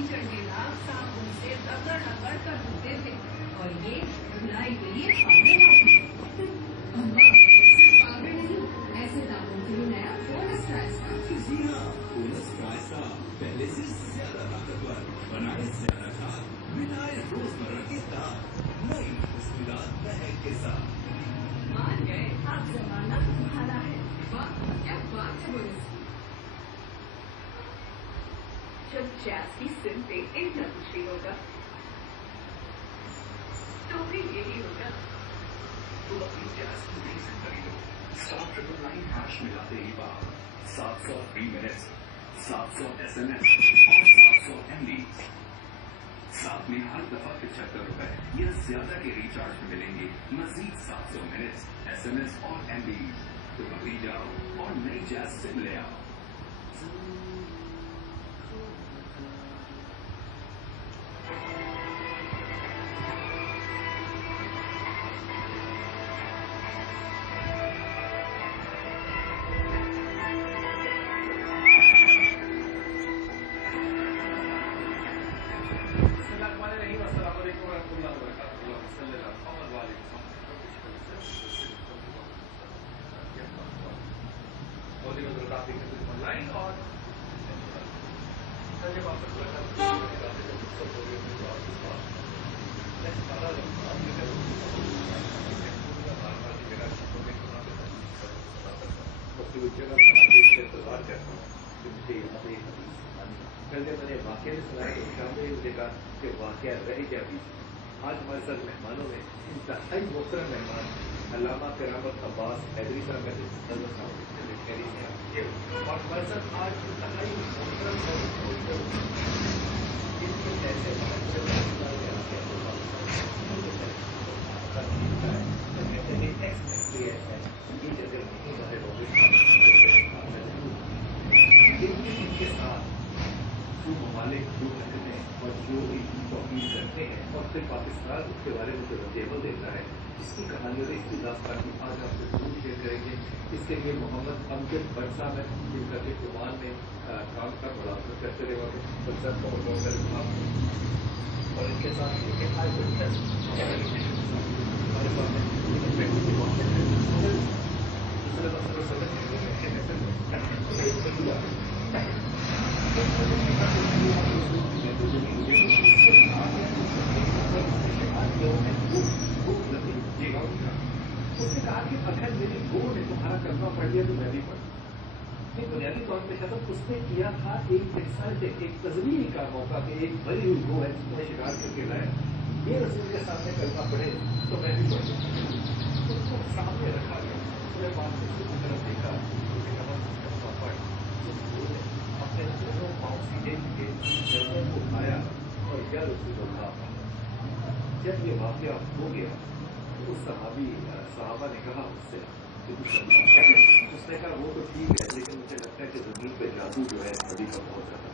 कीचड़ के दाग साबुन से रगड़ रगड़ कर धोते थे और ये धुलाई के लिए पागल होती। अम्मा सिर्फ पागल नहीं, ऐसे दागों के लिए नया बोनस ट्राइस्टा। जी हाँ, बोनस ट्राइस्टा पहले से ज्यादा ताकतवर, बनाए ज्यादा खाद, मिलाए रोजमर्रा के दाग, नई खुशबूदार महक के साथ। मान गए, आप जमाना तुम्हारा है। वाह क्या बात है बोनस। जब जैस की सिम पे इंटरनेट होगा तो भी यही होगा। तो अपनी जैस की नई सिम खरीदो, *999# मिलाते ही पाओ 700 फ्री मिनट्स, 700 SMS और 700 MB। साथ में हर दफा 75 रुपए या ज्यादा के रिचार्ज में मिलेंगे मजीद 700 मिनट्स, SMS और MB। तो अभी जाओ और नई जैस सिम ले आओ। मैंने वाकया ने सुनाया तो शाम में मुझे कहा कि वाकया रह गया भी। आज हमारे साथ मेहमानों में इंतहाई मोहतरम मेहमान अल्लामा करामत अब्बास हैदरी साहब और हमारे साथ आज इंतहाई मोहतरम के साथ जो ममालिक जो हरकतें और जो इनकी तौकीर करते हैं और फिर पाकिस्तान उसके बारे में जो रद्देमल देता है, इसकी कहानियों में इसकी दास्तान की आज आपसे जरूर शेयर करेंगे। इसके लिए मोहम्मद अमजद भट्ट साहब है जिनका के कुमान में काम का मुलाजमत करते रहे और इनके साथ उसने कहा कि अगर मेरी गो ने तुम्हारा करना पड़ गया तो मैं भी पढ़। बुनियादी तौर पर शायद उसने किया था एक एक्सल्ट एक तजवीज़ का मौका कि एक बड़ी हुई गो है जिसने शिकार करके लाया, ये रसूल के सामने करना पड़े तो मैं भी पढ़। उसको सामने रखा गया, पूरे बात से उसकी तरफ देखा, करना पड़। अपने दोनों पाँव सीधे के गर्दन को उठाया और यह रसूल जब ये वाक़या हो गया तो उस साहबा ने कहा उससे उसने कहा वो तो ठीक है लेकिन मुझे लगता है कि ज़मीन पे जादू जो है अभी का बहुत ज़्यादा।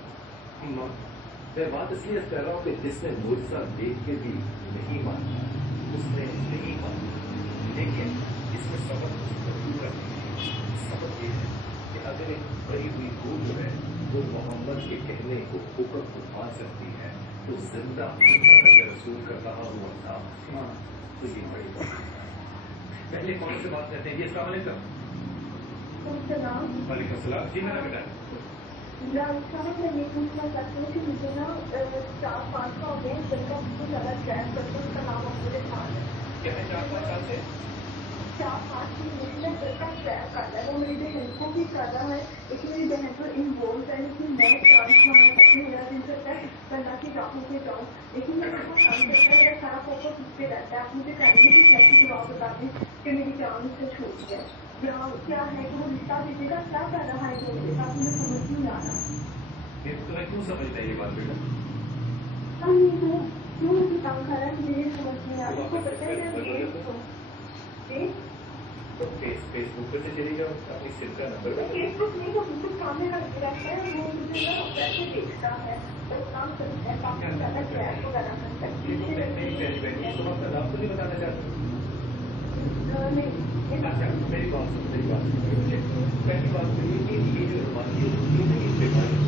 मैं बात इसलिए कह रहा हूँ कि जिसने मुझसा देख के भी नहीं माना उसने नहीं माना। लेकिन इसमें सबक ये है कि अगर एक बड़ी हुई गो जो है वो मोहम्मद के कहने को ऊपर उठा सकती है तो जिंदा अगर रसूल का कहा हुआ था तो ये बड़ी बात। पहले कौन से बात करते हैं? जी अस्सलाम वालेकुम। वालेकुम सलाम। जी मेरा बेटा मैं ये पूछना चाहती हूँ कि मुझे ना 4-5 का हो गया जिनका बहुत ज़्यादा ट्रैक करते हैं, उसका नाम मुझे खान है। क्या है 4-5 साल से? 4-5 की मुझे का ट्रैक कर रहा है, वो मेरी बहन को भी कर रहा है लेकिन मेरी बहन तो इन्वॉल्व है कि मैं चांस माना सकती हूँ, मेरा दिन करता है करना की राहों से जाऊँ लेकिन मैं बहुत काम करता है, मेरा सारा फोकस उस पर रहता है। आप मुझे कहेंगे कि कैसी जवाब बता दें कि मेरी जान उससे छूट है या क्या है कि वो रिश्ता दीजिएगा, क्या कर रहा है जो मेरे साथ, मुझे समझ नहीं आ रहा। तुम्हें क्यों समझता है ये बात बेटा? क्यों मुझे काम कर रहा है मुझे ये समझ नहीं आ रहा। आपको पता है तो फेसबुक पे से चली जाओ अपनी सिम का नंबर पे। फेसबुक नहीं, वो बिल्कुल सामने का रहता है, वो मुझे ना पैसे देखता है तो काम करता है, काफी ज्यादा ट्रैक वगैरह करता है। तुम अपना नाम तो नहीं बताना चाहते? नहीं। अच्छा मेरी बात सुनो पहली बात तो ये कि ये जो बीमारी है ये नहीं बीमारी,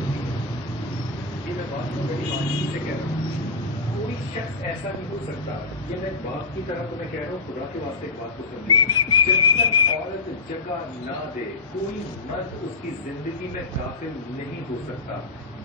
ये मैं बात को मेरी मानी से कह रहा हूँ, कोई शख्स ऐसा नहीं हो सकता। ये मैं बाप की तरह तो मैं कह रहा हूँ, खुदा के वास्ते एक बात को समझो, जब तक औरत जगह ना दे, कोई मर्द उसकी जिंदगी में दाखिल नहीं हो सकता।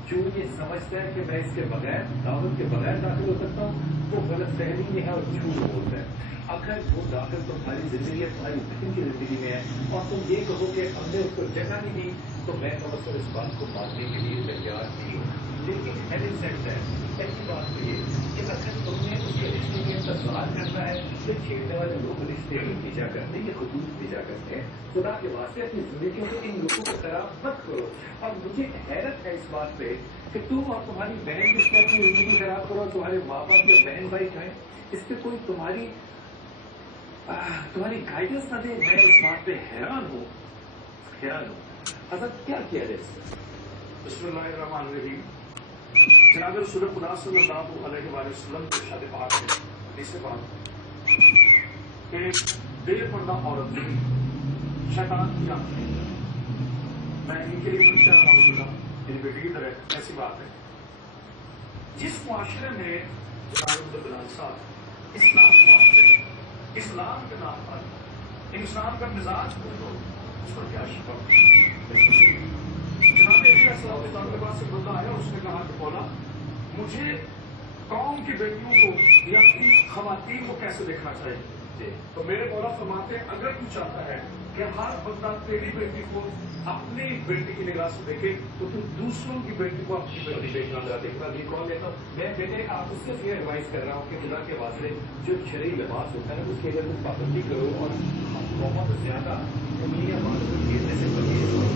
जो ये समझता है कि मैं इसके बगैर, दावत के बगैर दाखिल हो सकता हूँ, वो गलत फहमी में है और झूठ बोलता है। अगर वो दाखिल तुम्हारी जिंदगी या तुम्हारी बहन की जिंदगी में है और तुम ये कहो कि हमने उसको जगह नहीं दी, तो मैं समझता हूँ इस बात को मानने के लिए तैयार नहीं हूँ। लेकिन हैविंग सेड दैट, ऐसी बात तो ये कि अगर तुमने उसके रिश्ते में इंतजार करना है, तो छेड़ने वाले लोग रिश्ते में भेजा करते हैं, ये खुद भेजा करते हैं। खुदा के वास्ते अपनी जिंदगियों से इन लोगों को खराब मत करो। और मुझे हैरत है इस बात पे कि तुम और तुम्हारी बहन जिसने अपनी जिंदगी खराब करो, तुम्हारे माँ बाप या बहन भाई चाहे, इस पे कोई तुम्हारी गाइडेंस ना दे। मैं इस बात पे हैरान हूँ। अगर क्या किया जाए इसमें? बिस्मिल्लाहिर्रहमानिर्रहीम। जनाब रसूल खुदा सल्लल्लाहु अलैहि वसल्लम के इरशाद पाक है, हदीस पाक, एक बेपर्दा औरत भी शैतान की आंखें। मैं इनके लिए पूछता रहा, मेरी बेटी की तरह ऐसी बात है। जिस मुआशरे में जनाब बिलाल साहब इस्लाम के नाम पर इंसान का मिजाज हो, उस पर क्या शिकवा। जनाब इस्लाम के पास से बंदा आया, उसने कहा कि बोला मुझे कौम की बेटियों को या अपनी खवातीन को कैसे देखना चाहिए। तो मेरे मौला फरमाते हैं, अगर तू चाहता है कि हर बंदा तेरी बेटी को अपनी बेटी की निगाह से देखे, तो तू दूसरों की बेटी को अपनी बेटी देखना जरा देखना। ये कौन देता? मैं बेटे आपको सिर्फ ये एडवाइस कर रहा हूँ कि खुदा के वास्ते जो शरई लिबास होता है उसके लिए तुम पाबंदी करो और बहुत ज्यादा उंगलियां बालों को घेरने से परहेज करो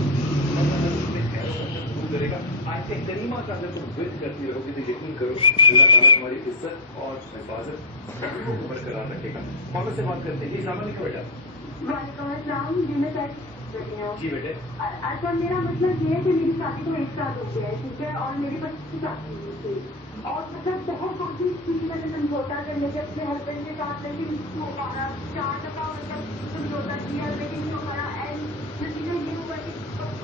और अगर उसमें खैर दूर करेगा। आज के करीमा का अगर तुम विद करती रहोगे तो यकीन करो अल्लाह ताला तुम्हारी इज्जत और हिफाजत को बरकरार रखेगा। कौन से बात करते हैं? जी सामान लिखा बेटा। वालेकुम अस्सलाम जी, मैं जी बेटे। अच्छा, मेरा मतलब ये है कि मेरी शादी को 1 साल हो गया है, ठीक है, और मेरी बच्ची की शादी हुई थी और मतलब बहुत कोशिश की मैंने समझौता करने के अपने हस्बैंड के साथ, लेकिन नहीं हो पाया। 4 दफा मतलब समझौता किया लेकिन नहीं हो पाया। एंड नतीजा ये हुआ कि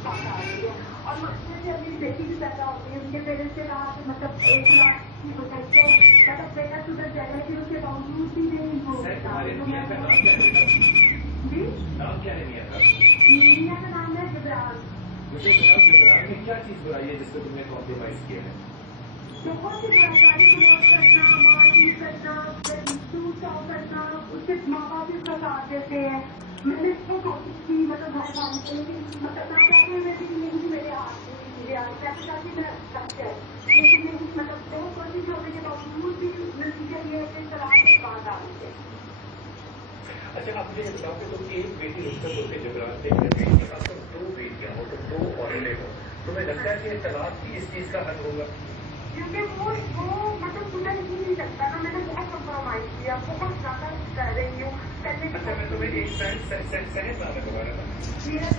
बात आ रही है और मसले से मेरी बेटी भी पैदा हो गई। उनके पेरेंट्स से कहा कि मतलब 1 लाख की बच्चे मतलब बेटा सुधर जाएगा, लेकिन उसके बावजूद भी नहीं हो जी। नाम क्या है मियाँ का? मियाँ का नाम है जबरान। मुझे बताओ जबरान में क्या चीज बुराई है जिसको तुमने कॉम्प्रोमाइज किया है? बहुत सी बुराई करना, मारपीट करना, करना, उसके माँ बाप भी उसका साथ देते हैं। मैंने इसको कोशिश की मतलब घर वालों से, मतलब ना चाहते हुए भी नहीं मेरे हाथ में मेरे हाथ चाहते चाहते मैं रख जाए, लेकिन नहीं मतलब बहुत कोशिश होने के बावजूद भी नतीजा ये है कि तलाक के बाद आ रही है। अच्छा आप मुझे बताओ कि तुम एक बेटी रुस्तम होते जबरान थे, बेटी के पास तुम 2 बेटियां हो, तुम 2 औरतें हो, तुम्हें लगता है कि तलाक की इस चीज का हल होगा? क्योंकि वो मतलब सुधर ही नहीं सकता ना। मैंने बहुत कम्प्रोमाइज किया, बहुत ज्यादा कर रही हूँ। अच्छा मैं तुम्हें एक सेकंड दोबारा मेरा